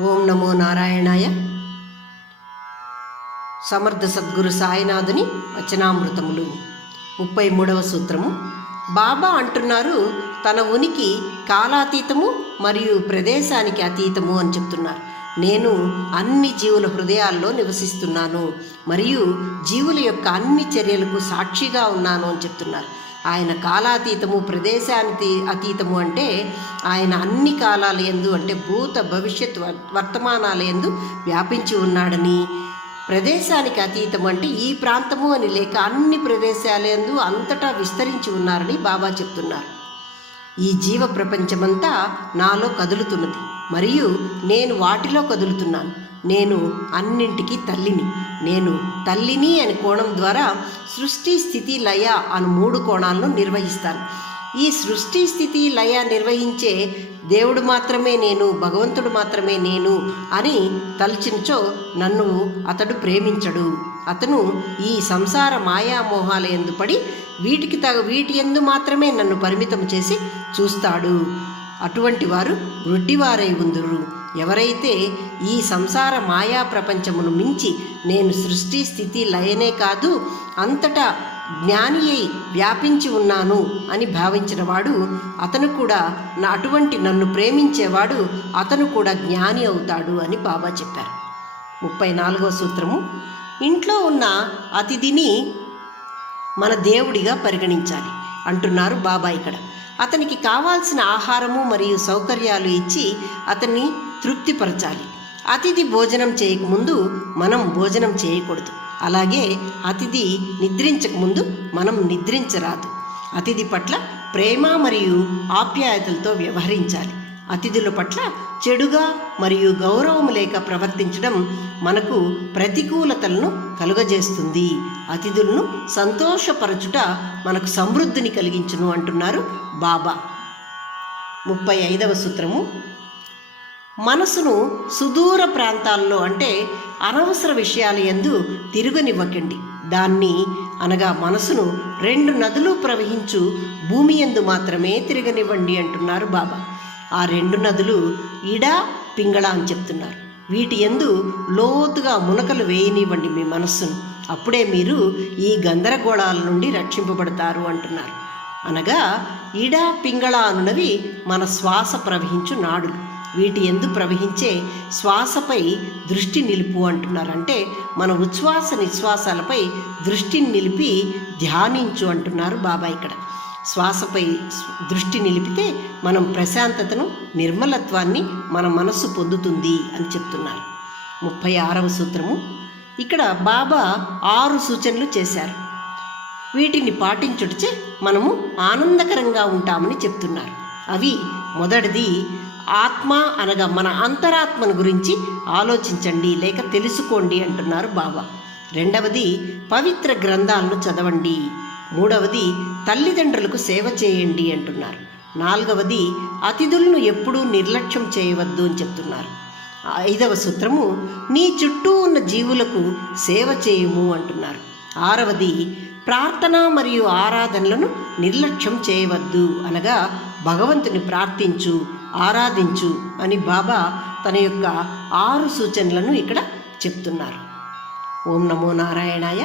ఓం నమో నారాయణాయ. సమర్థ సద్గురు సాయినాథుని వచనామృతములు 33వ సూత్రము. బాబా అంటున్నారు, తన ఉనికి కాలాతీతము మరియు ప్రదేశానికి అతీతము అని చెప్తున్నారు. నేను అన్ని జీవుల హృదయాల్లో నివసిస్తున్నాను మరియు జీవుల యొక్క అన్ని చర్యలకు సాక్షిగా ఉన్నాను అని చెప్తున్నారు. ఆయన కాలాతీతము, ప్రదేశానికి అతీతము అంటే ఆయన అన్ని కాలాల యందు అంటే భూత భవిష్యత్ వర్తమానాల యందు వ్యాపించి ఉన్నాడని, ప్రదేశానికి అతీతం అంటే ఈ ప్రాంతము అని లేక అన్ని ప్రదేశాల యందు అంతటా విస్తరించి ఉన్నారని బాబా చెప్తున్నారు. ఈ జీవ ప్రపంచమంతా నాలో కదులుతున్నది మరియు నేను వాటిలో కదులుతున్నాను. నేను అన్నింటికీ తల్లిని. నేను తల్లిని అనే కోణం ద్వారా సృష్టి, స్థితి, లయ అను 3 కోణాలను నిర్వహిస్తాను. ఈ సృష్టి, స్థితి, లయ నిర్వహించే దేవుడు మాత్రమే నేను, భగవంతుడు మాత్రమే నేను అని తలచినచో నన్ను అతడు ప్రేమించడు. అతను ఈ సంసార మాయామోహాల యందు పడి వీటి యందు మాత్రమే నన్ను పరిమితం చేసి చూస్తాడు. అటువంటి వారు గ్రుడ్డివారై ఉందురు. ఎవరైతే ఈ సంసార మాయా ప్రపంచమును మించి నేను సృష్టి, స్థితి, లయనే కాదు అంతటా జ్ఞాని అయి వ్యాపించి ఉన్నాను అని భావించిన వాడు, అతను కూడా అటువంటి నన్ను ప్రేమించేవాడు అతను కూడా జ్ఞాని అవుతాడు అని బాబా చెప్పారు. 34వ సూత్రము. ఇంట్లో ఉన్న అతిథిని మన దేవుడిగా పరిగణించాలి అంటున్నారు బాబా ఇక్కడ. అతనికి కావాల్సిన ఆహారము మరియు సౌకర్యాలు ఇచ్చి అతన్ని తృప్తిపరచాలి. అతిథి భోజనం చేయకముందు మనం భోజనం చేయకూడదు. అలాగే అతిథి నిద్రించకముందు మనం నిద్రించరాదు. అతిథి పట్ల ప్రేమ మరియు ఆప్యాయతలతో వ్యవహరించాలి. అతిథుల పట్ల చెడుగా మరియు గౌరవం లేక ప్రవర్తించడం మనకు ప్రతికూలతలను కలుగజేస్తుంది. అతిథులను సంతోషపరచుట మనకు సమృద్ధిని కలిగించును అంటున్నారు బాబా. 35వ సూత్రము. మనసును సుదూర ప్రాంతాల్లో అంటే అనవసర విషయాల యందు తిరుగనివ్వకండి. దాన్ని అనగా మనసును 2 నదులు ప్రవహించు భూమి యందు మాత్రమే తిరగనివ్వండి అంటున్నారు బాబా. ఆ 2 నదులు ఇడా, పింగళ అని చెప్తున్నారు. వీటి యందు లోతుగా మునకలు వేయనివ్వండి మీ మనస్సును. అప్పుడే మీరు ఈ గందరగోళాల నుండి రక్షింపబడతారు అంటున్నారు. అనగా ఇడా, పింగళ అనునవి మన శ్వాస ప్రవహించు నాడులు. వీటి యందు ప్రవహించే శ్వాసపై దృష్టి నిలుపు అంటున్నారు. అంటే మన ఉచ్ఛ్వాస నిశ్వాసాలపై దృష్టిని నిలిపి ధ్యానించు అంటున్నారు బాబా ఇక్కడ. శ్వాసపై దృష్టి నిలిపితే మనం ప్రశాంతతను, నిర్మలత్వాన్ని మన మనస్సు పొందుతుంది అని చెప్తున్నారు. 36వ సూత్రము. ఇక్కడ బాబా 6 సూచనలు చేశారు. వీటిని పాటించుటచే మనము ఆనందకరంగా ఉంటామని చెప్తున్నారు. అవి: మొదటిది ఆత్మ అనగా మన అంతరాత్మను గురించి ఆలోచించండి లేక తెలుసుకోండి అంటున్నారు బాబా. రెండవది పవిత్ర గ్రంథాలను చదవండి. మూడవది తల్లిదండ్రులకు సేవ చేయండి అంటున్నారు. నాలుగవది అతిథులను ఎప్పుడూ నిర్లక్ష్యం చేయవద్దు అని చెప్తున్నారు. 5వ సూత్రము నీ చుట్టూ ఉన్న జీవులకు సేవ చేయుము అంటున్నారు. 6వది ప్రార్థన మరియు ఆరాధనలను నిర్లక్ష్యం చేయవద్దు అనగా భగవంతుని ప్రార్థించు, ఆరాధించు అని బాబా తన యొక్క 6 సూచనలను ఇక్కడ చెప్తున్నారు. ఓం నమో నారాయణాయ.